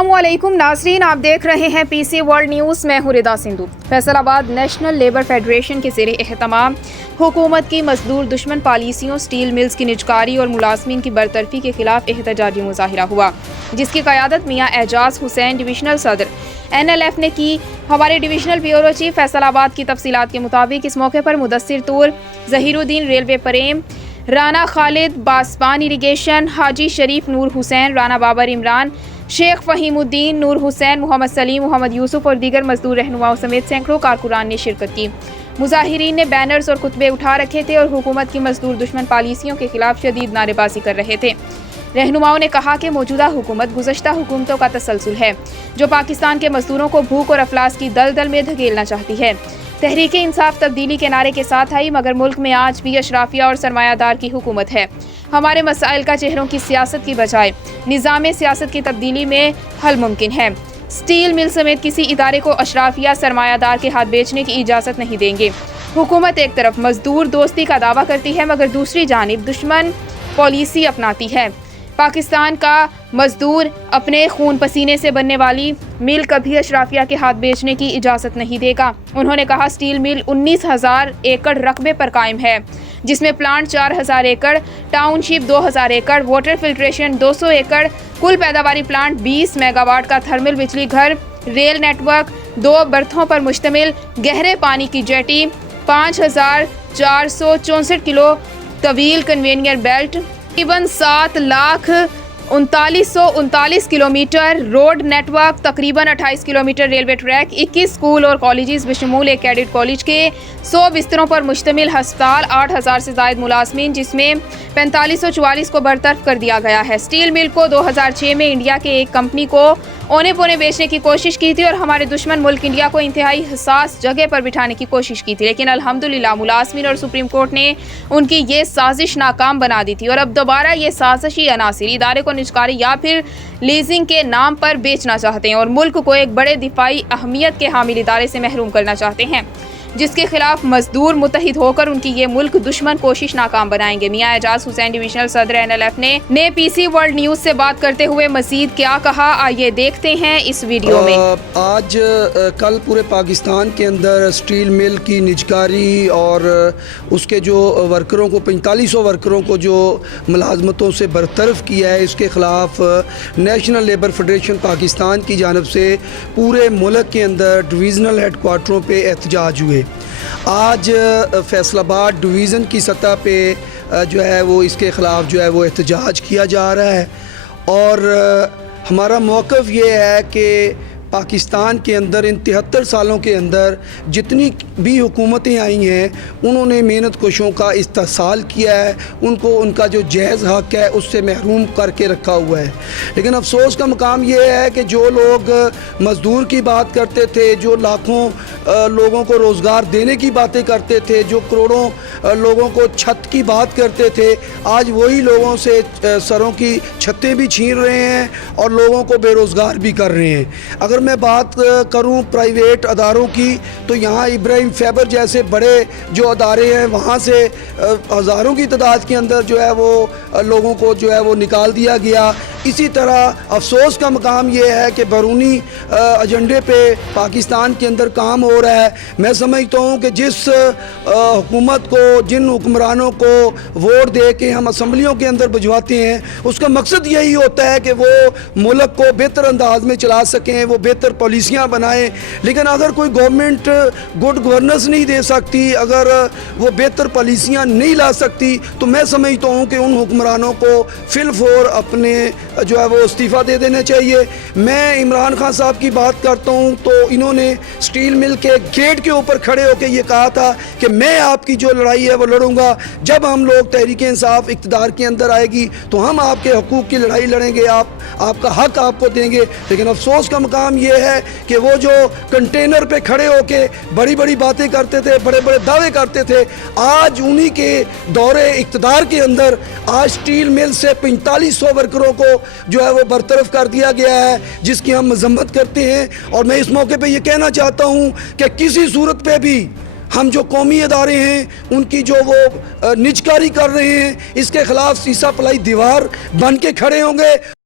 अस्सलामुअलैकुम नाज़रीन, आप देख रहे हैं पीसी वर्ल्ड न्यूज़। मैं हूं रिदा सिंधु। फैसलाबाद नेशनल लेबरफिड्रेशन के ज़ेरे एहतमाम हुकूमत की मजदूर दुश्मन पॉलिसियों, स्टील मिल्स की निजकारी और मलाजमीन की बरतरफी के खिलाफ एहतजाजी मुजाहरा हुआ, जिसकी क़यादत मियाँ एजाज हुसैन डिविजनल सदर NLF ने की। हमारे डिविजनल ब्यूरो चीफ फैसलाबाद की तफसीलात के मुताबिक इस मौके पर मुदस्सिर तूर, ज़हीरुद्दीन रेलवे प्रेम, राना खालिद बासबान इरीगेशन, हाजी शरीफ नूर हुसैन, राना बाबर इमरान, शेख फ़हीमुद्दीन नूर हुसैन, मोहम्मद सलीम, मोहम्मद यूसुफ और दीगर मजदूर रहनुमाओं समेत सैकड़ों कारकुनान ने शिरकत की। मुजाहिरीन ने बैनर्स और खुतबे उठा रखे थे और हुकूमत की मजदूर दुश्मन पॉलिसियों के खिलाफ शदीद नारेबाजी कर रहे थे। रहनुमाओं ने कहा कि मौजूदा हुकूमत गुज़श्ता हुकूमतों का तसलसल है, जो पाकिस्तान के मजदूरों को भूख और अफलास की दलदल में धकेलना चाहती है। तहरीक इंसाफ तब्दीली के नारे के साथ आई, मगर मुल्क में आज भी अशराफिया और सरमायादार की हुकूमत है। हमारे मसाइल का चेहरों की सियासत की बजाय निज़ाम सियासत की तब्दीली में हल मुमकिन है। स्टील मिल समेत किसी इदारे को अशराफिया सरमायादार के हाथ बेचने की इजाज़त नहीं देंगे। हुकूमत एक तरफ मजदूर दोस्ती का दावा करती है, मगर दूसरी जानिब दुश्मन पॉलिसी अपनाती है। पाकिस्तान का मजदूर अपने खून पसीने से बनने वाली मिल कभी अशराफिया के हाथ बेचने की इजाज़त नहीं देगा। उन्होंने कहा, स्टील मिल 19,000 एकड़ रकबे पर कायम है, जिसमें प्लांट 4,000 एकड़, टाउनशिप 2,000 एकड़, वाटर फिल्ट्रेशन 200 एकड़, कुल पैदावारी प्लांट 20 मेगावाट का थर्मल बिजली घर, रेल नेटवर्क, 2 बर्थों पर मुश्तमिल गहरे पानी की जेटी, 5,464 किलो तवील कन्वेनियर बेल्ट, तकरीबन 7,39,39 किलोमीटर रोड नेटवर्क, तकरीबन 28 किलोमीटर रेलवे ट्रैक, 21 स्कूल और कॉलेजेस बशमूल एक कैडेट कॉलेज के 100 बिस्तरों पर मुश्तमिल हस्पताल, 8,000 से ज़ायद मुलाजमीन, जिसमें 4544 को बरतरफ कर दिया गया है। स्टील मिल को 2006 में इंडिया के एक कंपनी को औने पौने बेचने की कोशिश की थी और हमारे दुश्मन मुल्क इंडिया को इंतहाई हसास जगह पर बिठाने की कोशिश की थी, लेकिन अल्हम्दुलिल्लाह मुलाजमीन और सुप्रीम कोर्ट ने उनकी ये साजिश नाकाम बना दी थी और अब दोबारा ये साजिशी अनासिर इदारे को निजकारी या फिर लीजिंग के नाम पर बेचना चाहते हैं और मुल्क को एक बड़े दिफाई अहमियत के हामिल इदारे से महरूम करना चाहते हैं, जिसके खिलाफ मजदूर मुत्तहिद होकर उनकी ये मुल्क दुश्मन कोशिश नाकाम बनाएंगे। मियाँ एजाज हुसैन डिविजनल सदर NLF ने पीसी वर्ल्ड न्यूज़ से बात करते हुए मजीद क्या कहा, आइए देखते हैं इस वीडियो में। आज कल पूरे पाकिस्तान के अंदर स्टील मिल की निजकारी और उसके जो वर्करों को 4500 वर्करों को जो मुलाजमतों से बरतरफ किया है, इसके ख़िलाफ़ नेशनल लेबरफिड्रेशन पाकिस्तान की जानब से पूरे मुल्क के अंदर डिवीज़नल हेडक्वार्टरों पे एहतजाज हुए। आज फैसलाबाद डिवीज़न की सतह पे जो है वो इसके ख़िलाफ़ जो है वो एहतजाज किया जा रहा है और हमारा मौक़िफ़ ये है कि पाकिस्तान के अंदर इन 73 सालों के अंदर जितनी भी हुकूमतें आई हैं, उन्होंने मेहनत कशों का इस्तेहसाल किया है, उनको उनका जो जायज़ हक़ है उससे महरूम करके रखा हुआ है। लेकिन अफसोस का मकाम ये है कि जो लोग मज़दूर की बात करते थे, जो लाखों लोगों को रोज़गार देने की बातें करते थे, जो करोड़ों लोगों को छत की बात करते थे, आज वही लोगों से सरों की छतें भी छीन रहे हैं और लोगों को बेरोज़गार भी कर रहे हैं। अगर मैं बात करूं प्राइवेट अदारों की, तो यहाँ इब्राहिम फैबर जैसे बड़े जो अदारे हैं, वहाँ से हज़ारों की तादाद के अंदर जो है वो लोगों को जो है वो निकाल दिया गया। इसी तरह अफसोस का मकाम ये है कि बैरूनी एजेंडे पे पाकिस्तान के अंदर काम हो रहा है। मैं समझता हूँ कि जिस हुकूमत को, जिन हुक्मरानों को वोट दे के हम असम्बलियों के अंदर भिजवाते हैं, उसका मकसद यही होता है कि वो मुल्क को बेहतर अंदाज में चला सकें, वो बेहतर पॉलिसियाँ बनाएं। लेकिन अगर कोई गवर्नमेंट गुड गवर्नेंस नहीं दे सकती, अगर वो बेहतर पॉलिसियाँ नहीं ला सकती, तो मैं समझता हूँ कि उन हुक्मरानों को फिलफौर अपने जो है वो इस्तीफ़ा दे देना चाहिए। मैं इमरान खान साहब की बात करता हूँ तो इन्होंने स्टील मिल के गेट के ऊपर खड़े होकर ये कहा था कि मैं आपकी जो लड़ाई है वो लड़ूंगा, जब हम लोग तहरीक इंसाफ इक़्तिदार के अंदर आएगी तो हम आपके हकूक़ की लड़ाई लड़ेंगे, आपका हक आपको देंगे। लेकिन अफसोस का मकाम ये है कि वो जो कंटेनर पे खड़े होके बड़ी बड़ी बातें करते थे, बड़े बड़े दावे करते थे, आज उन्हीं के दौरे इक़्तिदार के अंदर आज स्टील मिल से 4500 वर्करों को जो है वो बरतरफ कर दिया गया है, जिसकी हम मजम्मत करते हैं। और मैं इस मौके पे ये कहना चाहता हूँ कि किसी सूरत पे भी हम जो कौमी अदारे हैं उनकी जो वो निजकारी कर रहे हैं, इसके ख़िलाफ़ सीसा पलाई दीवार बन के खड़े होंगे।